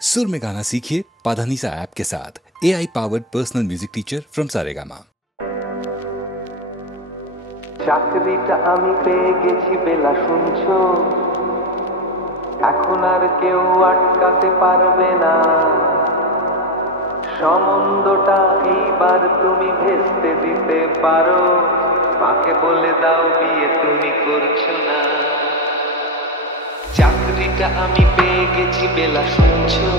सुर में गाना सीखिए पाधानीसा ऐप के साथ AI powered personal music teacher from Saregama. চাকরিটা আমি পেয়ে গেছি বেলা শুনছো, এখন আর কেউ আটকাতে পারবে না। সম্বন্ধটা এইবার তুমি ভেস্তে দিতে পারো, মাকে বলে দাও বিয়ে তুমি করছো না। চাকরিটা আমি পেয়ে গেছি বেলা শুনছো,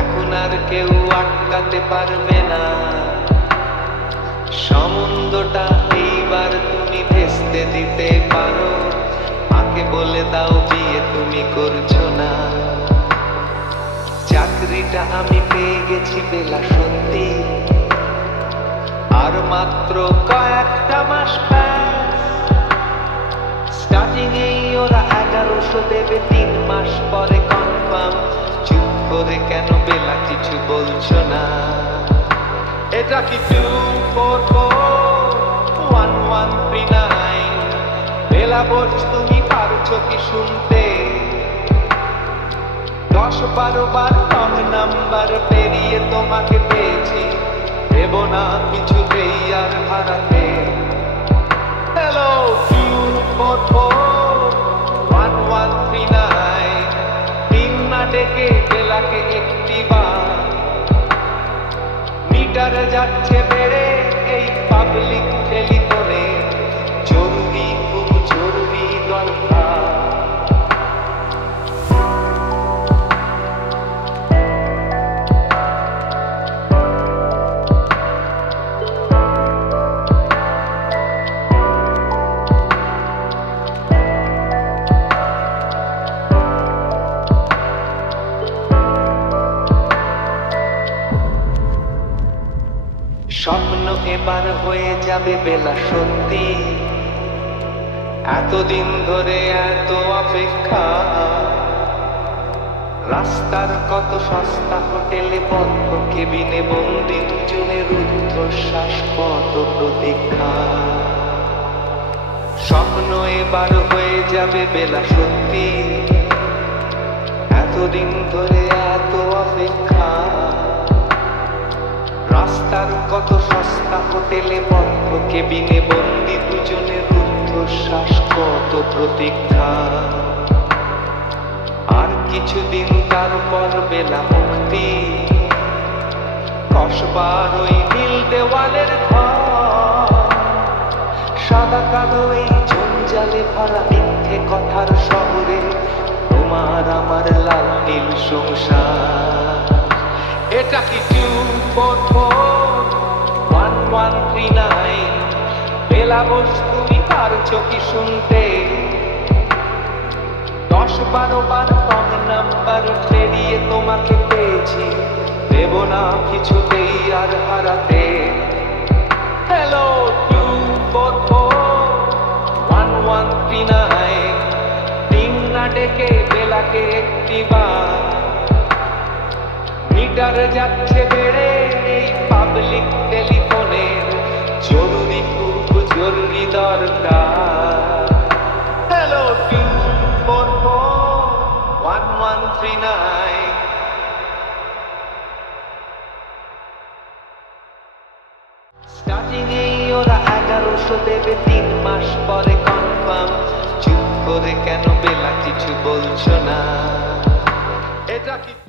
এখন আর কেউ আটকাতে পারবে না। সম্বন্ধটা এইবার তুমি ভেস্তে দিতে পারো, মাকে বলে দাও বিয়ে তুমি করছো না। চাকরিটা আমি পেয়ে গেছি বেলা সত্যি, আর মাত্র কয়েকটা মাস স্টার্টিং এই ওরা 1100 দেবে, 3 মাস পরে কনফার্ম। চুপ করে কেন বেলা কিছু বলছো না? এটা কি 2441139? বেলা বোঝ তুমি পারছো কি শুনতে? 10-12 বার রং নাম্বার পেরিয়ে তোমাকে পেয়েছি, দেব না কিছুতেই আর হারাতে। হ্যালো 2441139, দিন না ডেকে বেলাকে একটি বার। মিটারে যাচ্ছে বেড়ে এই পাবলিক টেলিফোনে, জরুরি খুব জরুরি দরকার। স্বপ্ন এবার হয়ে যাবে বেলা সত্যি, এতদিন ধরে এত অপেক্ষা। রাস্তার কত সস্তা হোটেলে বদ্ধ কেবিনে বন্দি দুজনের রুদ্ধশ্বাস, কত প্রতীক্ষা। স্বপ্ন এবার হয়ে যাবে বেলা সত্যি, এতদিন ধরে এত অপেক্ষা। রাস্তার কত সস্তা হোটেলে বদ্ধ কেবিনে বন্দি দুজনের রুদ্ধশ্বাস, কত প্রতীক্ষা। আর কিছুদিন তারপর বেলা মুক্তি, কসবার ওই নীল দেওয়ালের ঘর। সাদা কালো এই জঞ্জালে ভরা মিথ্যে কথার শহরে, তোমার আমার লাল নীল সংসার। এটা কি 2441139? বেলা বোঝ তুমি পারছো কি শুনতে? 10-12 বার রং নাম্বার পেরিয়ে তোমাকে পেয়েছি, দেব না কিছুতেই আর হারাতে। হ্যালো 2441139, দিন না ডেকে বেলাকে একটি বার। মিটারে যাচ্ছে বেড়ে এই পাবলিক টেলিফোনের, জরুরি খুব জরুরি দরকার। হ্যালো 2441139, স্টার্টিং এই ওরা 1100 দেবে, 3 মাস পরে কনফার্ম। চুপ করে কেন বেলা কিছু বলছো না? এটা কি